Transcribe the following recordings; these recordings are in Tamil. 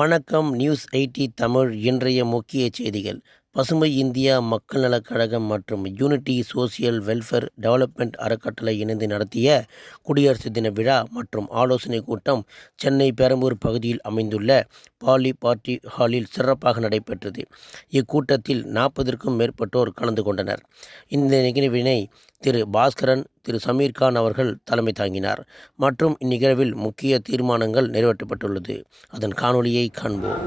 வணக்கம் நியூஸ் எயிட்டி தமிழ் இன்றைய முக்கிய செய்திகள். பசுமை இந்தியா மக்கள் நலக் கழகம் மற்றும் யூனிட்டி சோசியல் வெல்ஃபேர் டெவலப்மெண்ட் அறக்கட்டளை இணைந்து நடத்திய குடியரசு தின விழா மற்றும் ஆலோசனைக் கூட்டம் சென்னை பெரம்பூர் பகுதியில் அமைந்துள்ள பாலி பார்ட்டி ஹாலில் சிறப்பாக நடைபெற்றது. இக்கூட்டத்தில் நாற்பதற்கும் மேற்பட்டோர் கலந்து கொண்டனர். இந்த நிகழ்வினை திரு பாஸ்கரன் திரு சமீர்கான் அவர்கள் தலைமை தாங்கினார். மற்றும் இந்நிகழ்வில் முக்கிய தீர்மானங்கள் நிறைவேற்றப்பட்டுள்ளது. அதன் காணொலியை காண்போம்.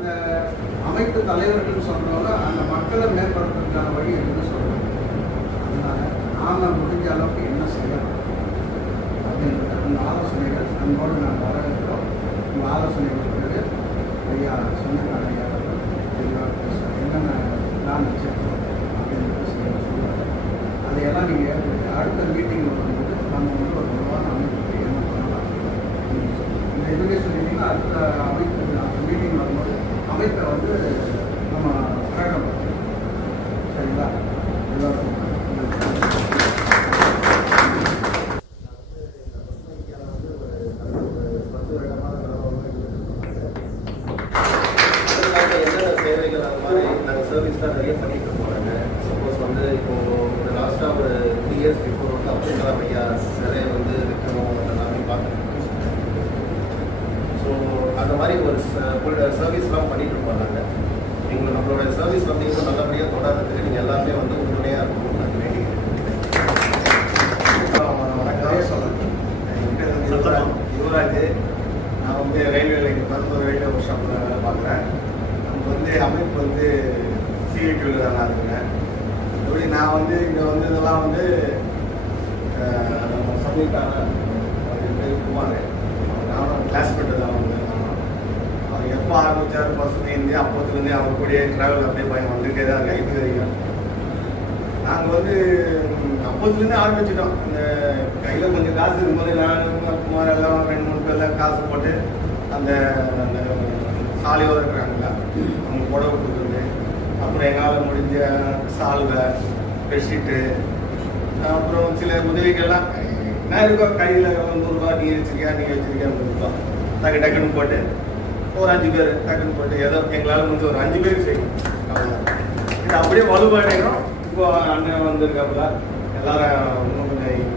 அமைப்பு தலைவர்கள் சொல்றவங்க அந்த மக்களை மேம்படுத்துறதுக்கான வழி என்ன சொல்றாங்க நாங்கள் முடிஞ்ச அளவுக்கு என்ன செய்யலாம் அப்படின்றது அந்த ஆலோசனைகள் அன்போடு நான் வரவேற்கிறோம். உங்கள் ஆலோசனைகள் ஐயா சொன்னாங்க ஐயா அவர்கள் தெளிவாக பேசுவார் என்னென்ன பிளான் வச்சிருக்கோம் அப்படின்றத செய்ய சொல்லுவாங்க அதையெல்லாம் நீங்கள் ஏற்படுத்தி அடுத்த மீட்டிங் வரும்போது நம்ம வந்து ஒரு பொதுவான அமைப்புக்கு என்ன பண்ணலாம் அப்படின்னு சொல்லி. இந்த இதுவே சொல்லிட்டீங்கன்னா அடுத்த அமைப்பு அந்த மீட்டிங் வரும்போது அமைப்பை வந்து நம்ம பிரகடனப்படுத்தணும் சரிங்களா எல்லாருக்கும் அதுக்காக என்னென்ன சேவைகள் அந்த மாதிரி நாங்கள் சர்வீஸ்லாம் நிறைய பண்ணிட்டு இருக்கோம் நாங்கள் சப்போஸ் வந்து இப்போ ஒரு லாஸ்ட்டாக ஒரு த்ரீ இயர்ஸ் பிஃபோர் வந்து அப்துல் கலாம் ஐயா சிலையை வந்து வைக்கணும் எல்லாமே பார்த்துருக்கோம் ஸோ அந்த மாதிரி ஒரு சர்வீஸ்லாம் பண்ணிட்டு இருக்கோம் நாங்கள் எங்களை நம்மளோட சர்வீஸ் வந்து இன்னும் நல்லபடியாக தொடர்றதுக்கு நீங்கள் எல்லாமே வந்து உறுதுணையாக இருக்கணும் நாங்கள் வேண்டி நிறைய சொல்லணும் என் பேர் வந்து யுவராஜ் நான் வந்து ரயில்வேல இங்கே பரந்தூர் ரயில்வே ஒர்க் ஷாப்பில் வேலை பார்க்குறேன். நமக்கு வந்து அமைப்பு வந்து சிஐடியில் தான் நான் இருக்கிறேன். அப்படி நான் வந்து இங்கே வந்து இதெல்லாம் வந்து நம்ம பேர் குமார் நானும் கிளாஸ்மேட்டு தான் வந்து நானும். அவர் எப்போ ஆரம்பித்தார் பசுமை அப்போத்துலேருந்து அப்போத்துலேருந்தே அவர் கூடயே ட்ராவல் அப்படியே பயம் வந்துட்டே தான் இருக்கேன் இது வரைக்கும் நாங்கள் வந்து அப்போதுலேருந்து ஆரம்பிச்சிட்டோம் இந்த கையில் கொஞ்சம் காசு இருக்கும்போது எல்லாரும் குமார் எல்லாம் ரெண்டு மூணு பேர் எல்லாம் காசு போட்டு அந்த அந்த சாலையோடு இருக்கிறாங்களா அவங்க புடவை கொடுக்குறது அப்புறம் எங்களால் முடிஞ்ச சால்வை பெட்ஷீட்டு அப்புறம் சில உதவிகள்லாம் என்ன இருக்கோ கையில் நூறுரூவா நீ வச்சிருக்கியா நீ வச்சிருக்கியா நூறுரூவா டக்கு டக்குன்னு போட்டு ஒரு அஞ்சு பேர் டக்குன்னு போட்டு ஏதோ எங்களால் முடிஞ்ச ஒரு அஞ்சு பேர் செய்யும் இது அப்படியே வலுவடைகிறோம் இப்போ அண்ணன் வந்திருக்காப்புல எல்லாரும் இன்னும் கொஞ்சம்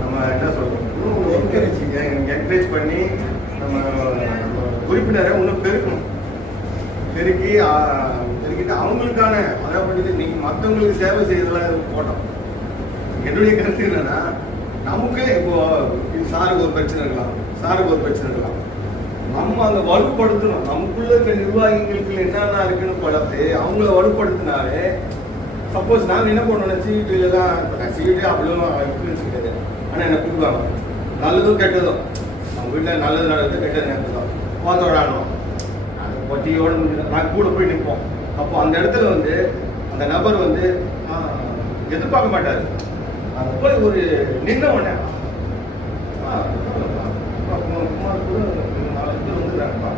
நம்ம என்ன சொல்கிறோம் இன்னும் என்கரேஜ் என்கரேஜ் பண்ணி நம்ம உறுப்பினரை இன்னும் பெருக்கணும். பெருக்கி பெருக்கிட்டு அவங்களுக்கான அதாவது நீங்க மற்றவங்களுக்கு சேவை செய்யறதுல போட்டோம். என்னுடைய கருத்து என்னன்னா நமக்கு இப்போ சாருக்கு ஒரு பிரச்சனை இருக்கலாம். சாருக்கு ஒரு பிரச்சனை இருக்கலாம். நம்ம அந்த வலுப்படுத்தணும். நமக்குள்ள இருக்க நிர்வாகிகளுக்கு என்னென்ன இருக்குன்னு பார்த்து அவங்கள வலுப்படுத்தினாலே சப்போஸ் நாங்கள் என்ன பண்ணோம் சிஇடிலாம் சிவிடி அவ்வளோ இன்ஃப்ளூயன்ஸ் கிடையாது. ஆனால் என்ன கொடுப்பாங்க? நல்லதும் கெட்டதும். அவங்க வீட்டில் நல்லது நல்லது கெட்டது நடக்குதோ போதோடானோம் அது பொட்டியோடு முடிஞ்சது நாங்கள் கூட போய் நிற்போம் அப்போ அந்த இடத்துல வந்து அந்த நபர் வந்து எதிர்பார்க்க மாட்டார். அது போய் ஒரு நின்ன உடனே ஆ, ஆ, குமார் கூட நாலு பேர் வந்துடுறாங்கப்பா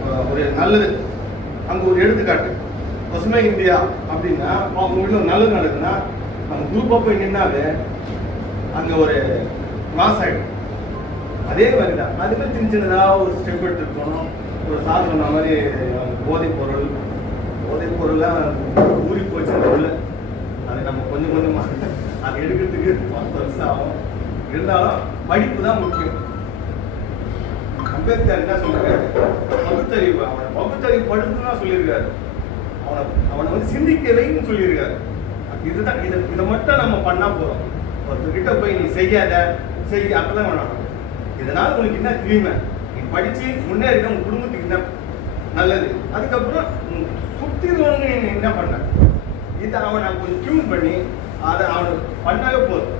ஆ, ஒரு நல்லது. அங்கே ஒரு எடுத்துக்காட்டு. பசுமை இந்தியா அப்படின்னா அவங்க வீட்டில் நல்லது நடக்குதுன்னா நம்ம குரூப்பாக போய் நின்னாவே அங்கே ஒரு லாஸ் ஆகிடும் அதே மாதிரி தான் அது மாதிரி சின்ன சின்னதாக ஒரு ஸ்டெப் எடுத்துருக்கணும். ஒரு சார் சொன்ன மாதிரி போதைப் பொருள். போதைப் பொருள்லாம் ஊறி போச்சு அந்த உள்ள அது நம்ம கொஞ்சம் கொஞ்சமாக அதை எடுக்கிறதுக்கு பத்து வருஷம் ஆகும். இருந்தாலும் படிப்பு தான் முக்கியம். அம்பேத்கர் என்ன சொல்றாரு? பகுத்தறிவு. அவனை பகுத்தறிவு படுத்துன்னு தான் சொல்லியிருக்காரு. அவனை அவனை வந்து சிந்திக்க வைன்னு சொல்லியிருக்காரு. இதுதான் இதை இதை மட்டும் நம்ம பண்ணா போதும். ஒருத்தர்கிட்ட போய் நீ செய்யாத செய்ய அப்பதான் வேணாம். இதனால உனக்கு என்ன தீமை? நீ படிச்சு முன்னேறின உன் குடும்பத்துக்கு என்ன நல்லது? அதுக்கப்புறம் சுத்தி இருக்கவங்க நீ என்ன பண்ண? இதை அவனை கொஞ்சம் டியூன் பண்ணி அதை அவனுக்கு பண்ணாவே போதும்.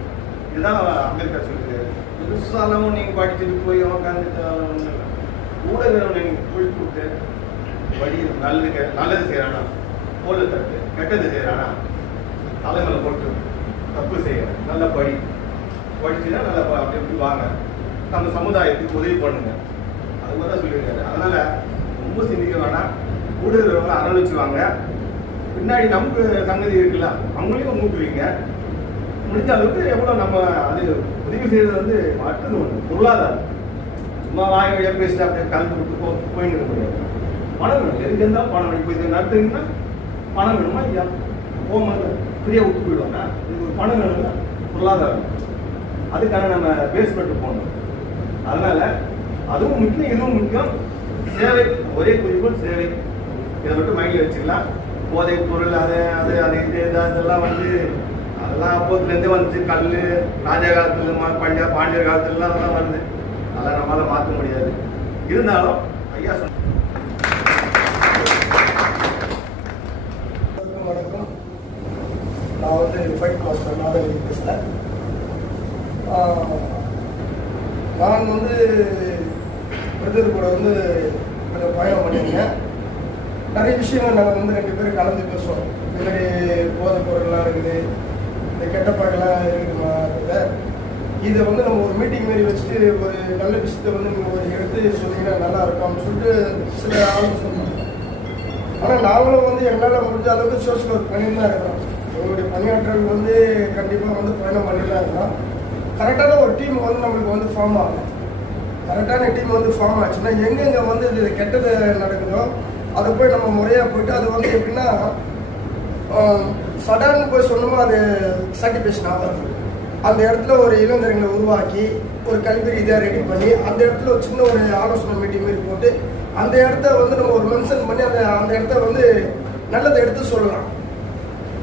இதுதான் அம்பேத்கர் சொல்லியிருக்காரு. புதுசாலும் நீங்கள் படிச்சுட்டு போய் உட்காந்து ஊடகங்களின் இருக்கிறவனை வழியில் நல்லது நல்லது செய்கிறானா போல தட்டு. கெட்டது செய்கிறானா தலைமையில போட்டு தப்பு செய்ய நல்ல படி. படிச்சுன்னா நல்லா அப்படி இப்படி வாங்க. நம்ம சமுதாயத்துக்கு உதவி பண்ணுங்க. அது மாதிரி தான் சொல்லியிருக்காரு. அதனால ரொம்ப சிந்திக்க வேணாம். ஊடகங்களை இருக்கிறவங்க அரவணைச்சுவாங்க பின்னாடி நமக்கு சங்கதி இருக்குல்ல அவங்களையும் மூட்டுவீங்க முடிஞ்ச அளவுக்கு எவ்வளோ நம்ம அது உதவி செய்யறது வந்து மற்றது ஒன்று பொருளாதாரம். சும்மா வாய் வழியாக பேசிட்டு அப்படியே கலந்து விட்டு போ போயின்னு இருக்க முடியாது. பணம் வேணும். எதுக்கு இருந்தால் பணம் வேணும். இப்போ இது நடத்துறீங்கன்னா பணம் வேணுமா இல்லையா? போகும்போது ஃப்ரீயாக விட்டு போயிடுவாங்க. இது ஒரு பணம் வேணும்னா பொருளாதாரம். அதுக்காக நம்ம பேஸ்மெண்ட் போகணும். அதனால அதுவும் முக்கியம் இதுவும் முக்கியம். சேவை ஒரே குறிக்கோள் சேவை. இதை மட்டும் மைண்டில் வச்சுக்கலாம். போதை பொருள் அது அது அது இது அதெல்லாம் வந்து அதெல்லாம் அப்போத்துலேருந்தே வந்துச்சு. கல் ராஜா காலத்துல மா- பாண்டியர் காலத்துலலாம் அதெல்லாம் வருது. பார்க்க முடியாது. இருந்தாலும் ஐயா சொன்ன வணக்கம். நான் வந்து ஃபைட் மாஸ்டர் நாடகம் பேசுகிறேன் நான் வந்து பிரதர் கூட வந்து கொஞ்சம் பயணம் பண்ணியிருக்கேன் நிறைய விஷயங்கள் நாங்கள் வந்து ரெண்டு பேரும் கலந்து பேசுவோம். இந்த மாதிரி போதைப் பொருள்லாம் இருக்குது இந்த கெட்ட பழக்கெல்லாம் இருக்குது. இதை வந்து நம்ம ஒரு மீட்டிங் மாதிரி வச்சுட்டு ஒரு நல்ல விஷயத்தை வந்து நீங்கள் ஒரு எடுத்து சொன்னீங்கன்னா நல்லா இருக்கும்னு சொல்லிட்டு சில ஆளுங்க சொன்னாங்க. ஆனால் நாங்களும் வந்து எங்களால் முடிஞ்ச அளவுக்கு சோஷியல் ஒர்க் பண்ணிட்டு தான் இருக்கிறோம். எங்களுடைய பணியாற்றல் வந்து கண்டிப்பாக வந்து பயணம் பண்ணிட்டு தான் இருக்கிறோம். கரெக்டான ஒரு டீம் வந்து நம்மளுக்கு வந்து ஃபார்ம் ஆகும் கரெக்டான டீம் வந்து ஃபார்ம் ஆச்சுன்னா எங்கெங்கே வந்து இது கெட்டது நடக்குதோ அதை போய் நம்ம முறையாக போயிட்டு அது வந்து எப்படின்னா சடான்னு போய் சொன்னோமோ அது சாட்டிஸ்ஃபேக்ஷன் ஆகாது. அந்த இடத்துல ஒரு இளைஞர்களை உருவாக்கி ஒரு கல்வி ரீதியாக ரெடி பண்ணி அந்த இடத்துல ஒரு சின்ன ஒரு ஆலோசனை மீட்டிங் மாதிரி போட்டு அந்த இடத்த வந்து நம்ம ஒரு மென்ஷன் பண்ணி அந்த அந்த இடத்த வந்து நல்லதை எடுத்து சொல்லலாம்.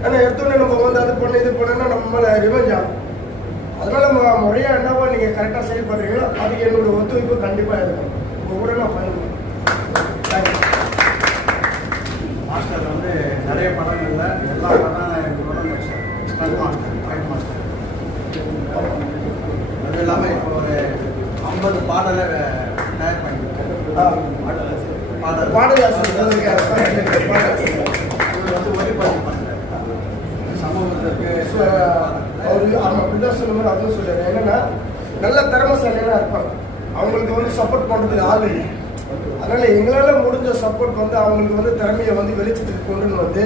ஆனால் எடுத்தோடனே நம்ம வந்து அது பண்ண இது பண்ணனா நம்ம மேலே ரிவெஞ்ச் ஆகும். அதனால நம்ம முறையாக என்னவோ நீங்கள் கரெக்டாக செயல்படுறீங்களோ அதுக்கு என்னோட ஒத்துழைப்பு கண்டிப்பாக இருக்கும். உங்கள் கூட நான் பயன்படுறேன் தேங்க்யூ மாஸ்டர் வந்து நிறைய படங்கள்ல எல்லா படம் எங்களோட ஸ்டல் மாஸ்டர் ஃபைட் மாஸ்டர் அது இல்லாமல் இப்போ ஒரு ஐம்பது பாடலை தயார் பண்ணியிருக்காரு பாடல் பாடலாசிரியர் இருக்காரு. பாடலாசிரியர். இவர் வந்து ஒளிப்பதிவு பண்ணுறாரு சமூகத்திற்கு அவர் ஆமாம் அப்படிதான் சொல்லுவார் அதுவும் சொல்றாரு என்னன்னா நல்ல திறமைசாலியெல்லாம் இருப்பாங்க அவங்களுக்கு வந்து சப்போர்ட் பண்ணுறதுக்கு ஆள் இல்லை. அதனால எங்களால் முடிஞ்ச சப்போர்ட் வந்து அவங்களுக்கு வந்து திறமையை வந்து வெளிச்சத்துக்கு கொண்டுன்னு வந்து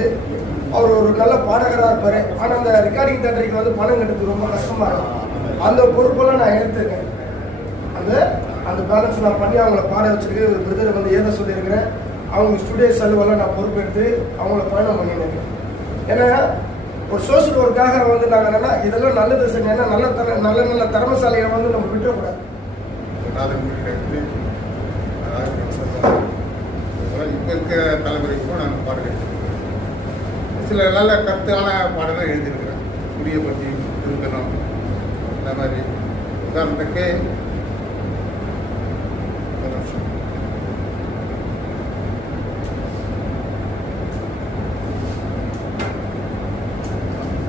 அவர் ஒரு நல்ல பாடகராக இருப்பார். ஆனால் அந்த ரெக்கார்டிங் தேட்டருக்கு வந்து பணம் கட்டுறது ரொம்ப கஷ்டமாக இருக்கும். அந்த பொறுப்பெல்லாம் நான் எடுத்துருக்கேன் அந்த அந்த பேலன்ஸ் நான் பண்ணி அவங்கள பாட வச்சுட்டு ஒரு பிரதர் வந்து ஏத சொல்லியிருக்கிறேன். அவங்க ஸ்டுடியோ செலவெல்லாம் நான் பொறுப்பெடுத்து அவங்கள பயணம் பண்ணியிருக்கேன் ஏன்னா ஒரு சோஷியல் ஒர்க்காக வந்து நாங்கள் என்னன்னா இதெல்லாம் நல்லது சரி ஏன்னா நல்ல தர நல்ல நல்ல திறமசாலையை வந்து நம்ம விட்டுறக்கூடாது. இப்போ இருக்கிற தலைமுறைக்கும் நான் பாடல் சில நல்ல கருத்தான பாடலாம் எழுதியிருக்கிறேன். புரிய பற்றி திருத்தணும் இந்த மாதிரி. உதாரணத்துக்கு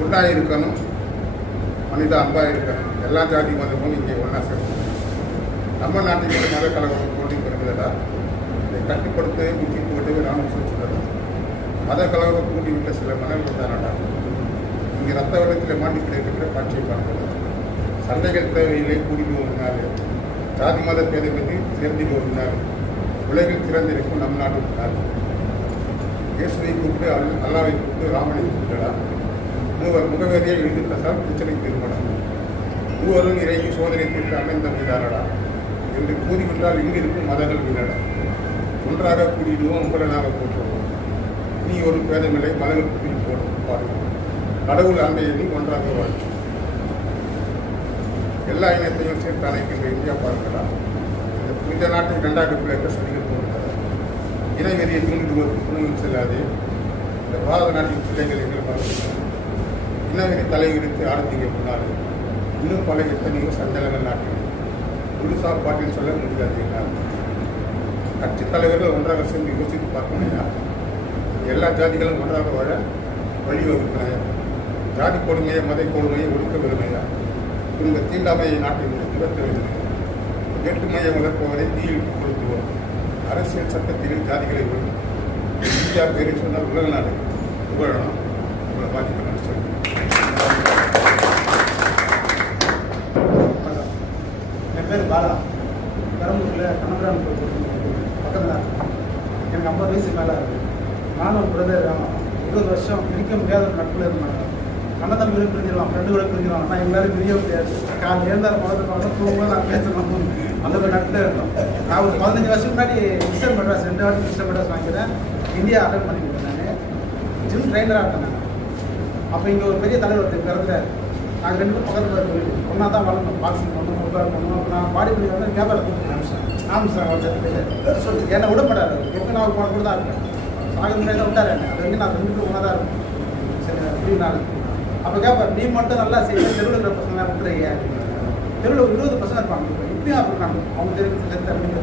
ஒரு இருக்கணும் மனித அன்பாக இருக்கணும். எல்லா ஜாதி மதமும் இங்கே ஒன்றா சேர்க்கணும். நம்ம நாட்டில் மத கலவரம் போட்டி வருகிறதா இதை கட்டுப்படுத்த முக்கிய போட்டு நானும் சொல்லுறது மத கூட்டி விட்ட சில மனங்கள் தானடா இங்கே ரத்த வெள்ளத்தில் மாட்டி கிடைக்கிற காட்சியை பார்க்கிறது சண்டைகள் தேவையிலே கூடி ஓடினார் ஜாதி மத பேதமின்றி சேர்ந்து ஓடினார் உலகில் திறந்திருக்கும் நம் நாடு நாடு இயேசுவை கூப்பிட்டு அல் அல்லாவை கூப்பிட்டு ராமனை கூப்பிட்டடா. மூவர் முகவரியை எழுதிட்டால் பிரச்சனை தீர்மானம். மூவரும் இறையும் சோதனை தீர்த்து அமைந்த மீதானடா. என்று கூறிவிட்டால் இங்கு இருக்கும் மதங்கள் உள்ளன. ஒன்றாக கூடிடுவோம் உங்களாக போற்றுவோம் நீ ஒரு பேதமில்லை மதங்கள் கூறி போடும் பாருங்கள் கடவுள் ஆண்டையை ஒன்றாக வாழ்வோம் எல்லா இனத்தையும் சேர்த்து அணைக்கின்ற இந்தியா பார்க்கலாம் இந்த புனித நாட்டை கண்டாக பிள்ளைக்க சதிகள் தோன்றுகிறது இனவெறியை தூண்டுவதற்கு துணிவில் செல்லாதே. இந்த பாரத நாட்டின் பிள்ளைகள் எங்கள் பார்க்கிறோம் இனவெறி தலைவிரித்து ஆடுத்தீங்க முன்னாலே. இன்னும் பல எத்தனையோ சஞ்சலங்கள் நாட்டில். புதுசாக பாட்டின்னு சொல்ல முடியாதுங்களா கட்சித் தலைவர்கள் ஒன்றாக சேர்ந்து யோசித்து பார்க்கணும்னா எல்லா ஜாதிகளும் ஒன்றாக வாழ வழிவகுக்கணையா ஜாதி கொடுமையை மத கொடுமையை ஒடுக்க விரும்பையா இந்த தீண்டாமையை நாட்டில் நிறுத்த வேண்டும் வேற்றுமையை வளர்ப்பவரை தீயில் கொடுத்துவோம் அரசியல் சட்டத்திலே ஜாதிகளை ஒழுங்கு இந்தியா பேரை சொன்னால் உலக நாடு. புகழணும். உங்களை பாதிக்கணும்னு சொல்லி. பேர் பாலா. பெரம்பூரில் கனகராம் பக்கத்தில். எனக்கு ஐம்பது வயசு மேலே இருக்குது நானும் பிரதர் இருபது வருஷம் பிரிக்க முடியாத ஒரு நட்பில் இருந்தாங்க அண்ணன் தம்பி கூட பிரிஞ்சிடலாம் ஃப்ரெண்டு கூட பிரிஞ்சிடலாம். ஆனால் எல்லாரும் பிரிய முடியாது. காலையில் இருந்தால் முதல்ல பார்த்து தூங்கும்போது நான் பேசணும். அந்த மாதிரி நட்பில் இருந்தோம். நான் ஒரு பதினஞ்சு வருஷம் முன்னாடி மிஸ்டர் மெட்ராஸ் ரெண்டு வாட்டி மிஸ்டர் மெட்ராஸ் வாங்கிக்கிறேன் இந்தியா அட்டன் பண்ணிக்கிறேன் நான். ஜிம் ட்ரைனராக இருந்தேன் அப்போ இங்கே ஒரு பெரிய தலைவர் ஒருத்தர் பிறந்தார். நாங்கள் ரெண்டு பேரும் பக்கத்தில் ஒன்றா தான் வளர்ந்தோம். பாக்ஸிங் பண்ணோம். ஃபுட்பால் நான் பாடி பண்ணி வந்து கேபரில் கொடுத்துருக்காங்க சார். ஆமாம் சார் அவர் சொல்லி என்னை விட மாட்டார் எப்போ நான் போன கூட தான் இருப்பேன். சாகர் தான் விட்டார் என்ன? அது வரைக்கும் நான் ரெண்டு பேரும் ஒன்றா தான் இருப்பேன். சரி நாள். அப்போ கேட்பார் நீ மட்டும் நல்லா செய்ய. தெருவில் இருக்கிற பசங்களாம் விட்டுறீங்க தெருவில் ஒரு இருபது பசங்க இருப்பாங்க. இப்பயும் அப்படி இருக்காங்க. அவங்க தெருவில் தெரிஞ்சு அப்படின்னு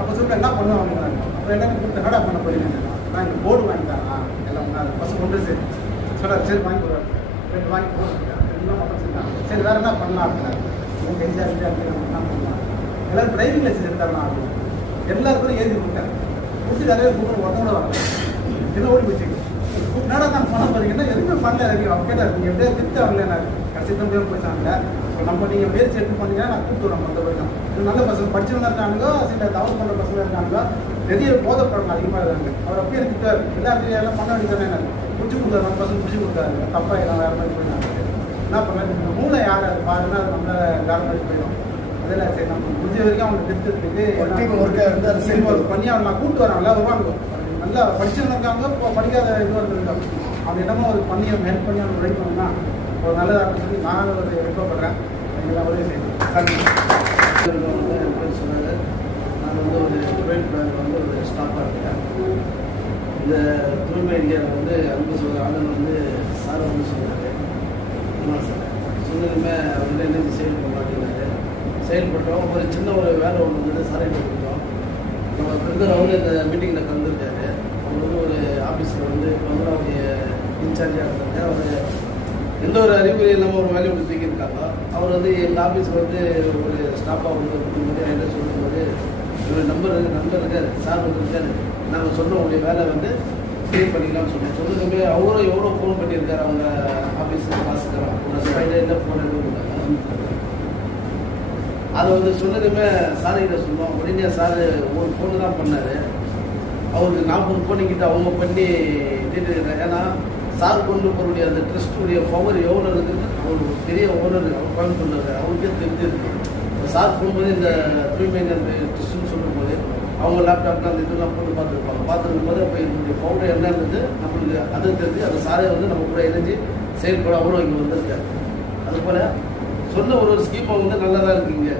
அப்போ சொல்ல என்ன பண்ணுவாங்க அப்போ எல்லாரும் கூப்பிட்டு ஹேடா பண்ண போயிருந்தேன் நான் இங்கே போர்டு வாங்கி எல்லாம் ஒன்றா பசங்க கொண்டு சரி. சொல்கிறார் சரி வாங்கி கொடுறாரு ரெண்டு வாங்கி போட்டுருக்கேன் ரெண்டு பக்கம் சரி வேறு என்ன பண்ணலாம்? அப்படின்னாரு உங்க கெஞ்சா இல்லை அப்படின்னு நம்ம என்ன பண்ணலாம் எல்லாரும் டிரைவிங் லைசன்ஸ் எடுத்தாரலாம் எல்லாருக்கும் எழுதி கொடுத்தேன். முடிச்சு நிறைய கூப்பிட்டு ஒருத்தவங்க வராங்க என்ன ஓடி போச்சு? என்னடா நான் பண்ண போறீங்கன்னா எதுவுமே பண்ணல. எனக்கு அவங்க கேட்டார் நீங்கள் எப்படியா திருப்தி வரல நான் கடைசி தான் பேர் போச்சாங்க நம்ம நீங்கள் முயற்சி எடுத்து பண்ணீங்கன்னா நான் கூப்பிட்டு வரேன் அந்த போய் நல்ல பசங்க படிச்சவங்க இருக்கானுங்க சில தவறு பண்ணுற பசங்க இருக்கானுங்க நிறைய போதை அதிகமாக இருக்காங்க அவர் அப்படியே திட்டார் எல்லாத்தையும் எல்லாம் பண்ண வேண்டியதானே பிடிச்சி கொடுத்தாரு நம்ம பசங்க பிடிச்சி கொடுத்தாரு. தப்பா எல்லாம் வேறு மாதிரி போயிட்டாங்க. என்ன பண்ண இந்த மூளை யார்? அது பாருன்னா அது நம்மள வேறு மாதிரி போயிடும். அதில் சரி நம்ம முடிஞ்ச வரைக்கும் அவங்க work ஆ இருந்து அது சினிமா பண்ணி அவன் நான் கூப்பிட்டு வரேன். நல்லா வருவாங்க நல்லா படிச்சவங்க இருக்காங்க இப்போ படிக்காத இது இருக்காங்க அவன் என்னமோ அது பண்ணி அவன் ஹெல்ப் பண்ணி அவன் ரெடி பண்ணா ஒரு நல்லதாக சொல்லி நான் ஒரு விருப்பப்படுறேன். எங்களை உதவி செய்யணும் வந்து என் பேர் சொன்னாங்க நான் வந்து ஒரு டுவெல் பேங்க் வந்து ஒரு ஸ்டாஃபாக இருக்கேன். இந்த தூய்மை இந்தியாவில் வந்து அன்பு சொல்ற ஆளுநர் வந்து சார் வந்து சொன்னார் சார் சொன்னதுமே அவர் வந்து என்ன செயல்பட மாட்டேங்கிறாரு. செயல்பட்டோம். ஒரு சின்ன ஒரு வேலை ஒன்று வந்து சாரை கொடுத்தோம். நம்ம பிரதர் அவரு இந்த மீட்டிங்கில் கலந்துருக்காரு அவர் வந்து ஒரு ஆஃபீஸில் வந்து அவருடைய இன்சார்ஜாக இருந்தாங்க அவர் எந்த ஒரு அறிகுறி இல்லாமல் ஒரு வேலையை விட்டு தூக்கியிருக்காங்க. அவர் வந்து எங்கள் ஆஃபீஸில் வந்து ஒரு ஸ்டாஃபாக வந்து கொடுக்கும்போது என்ன சொல்லும்போது இவர் நம்பர் நம்பர் இருக்காரு சார் வந்து இருக்காரு. நாங்கள் சொன்ன உங்களுடைய வேலை வந்து க்ளியர் பண்ணிக்கலாம்னு சொன்னேன். சொன்னதுமே அவரும் எவ்வளோ ஃபோன் அதை வந்து சொன்னதுமே சார்கிட்ட சொன்னோம். உடனே சார் ஒரு ஃபோனு தான் பண்ணார். அவருக்கு நாற்பது ஃபோனு கிட்ட அவங்க பண்ணி டீட்டெயில் ஏன்னா சார் கொண்டு போகக்கூடிய அந்த ட்ரஸ்ட்டுடைய பவர் எவ்வளோ இருக்குன்னு அவர் ஒரு பெரிய ஓனர் அவர் கோயம்புத்தூர்ல இருக்காரு அவருக்கே தெரிஞ்சிருக்கு. இப்ப சார் போகும்போது இந்த தூய்மை அந்த ட்ரஸ்ட்னு சொல்லும்போது அவங்க லேப்டாப்ல அந்த இதெல்லாம் போட்டு பார்த்துருப்பாங்க. பார்த்துருக்கும் போது அப்போ இதனுடைய பவுடர் என்ன இருந்தது? நம்மளுக்கு அது தெரிஞ்சு அந்த சாரை வந்து நம்ம கூட இணைஞ்சு செயல்பட அவரும் இங்கே வந்திருக்காரு. அதுபோல் சொன்ன ஒரு ஒரு ஸ்கீமை வந்து நல்லதாக இருக்குங்க.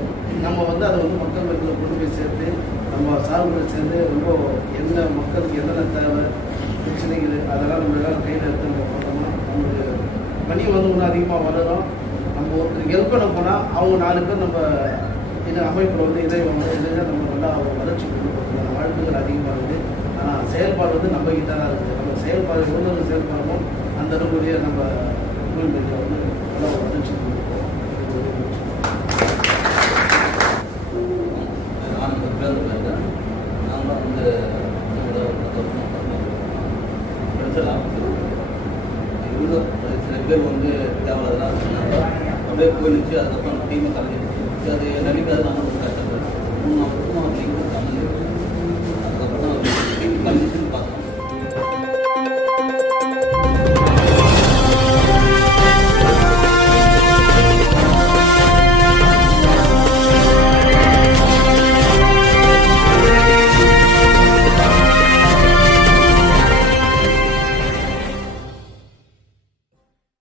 நம்ம வந்து அதை வந்து மக்கள் மத்தியில் கொண்டு போய் சேர்த்து நம்ம சார்புகளை சேர்ந்து ரொம்ப என்ன மக்களுக்கு என்னென்ன தேவை பிரச்சனைகள் அதெல்லாம் நம்ம எல்லாம் கையில் எடுத்து நம்ம பண்ணோம்னா நம்மளுக்கு பணி வந்து இன்னும் அதிகமாக வளரும். நம்ம ஒருத்தருக்கு ஹெல்ப் பண்ண போனால் அவங்க நாலு பேர் நம்ம இந்த அமைப்பில் வந்து இதை வந்து நம்ம நல்லா வளர்ச்சி கொண்டு போகிறோம் வாழ்க்கைகள் அதிகமாக இருக்குது. ஆனால் செயல்பாடு வந்து நம்ம கிட்ட தான் இருக்குது. நம்ம செயல்பாடு எவ்வளோ செயல்பாடுமோ அந்த அளவுக்குரிய நம்ம மூவ்மெண்ட்டில் வந்து நல்லா வளர்ச்சி கொண்டு எப்பயுமே கவிதை அது ரவிகாரன் அவங்க கஷ்டப்படுறோம் அவங்க அப்பவும் அவங்க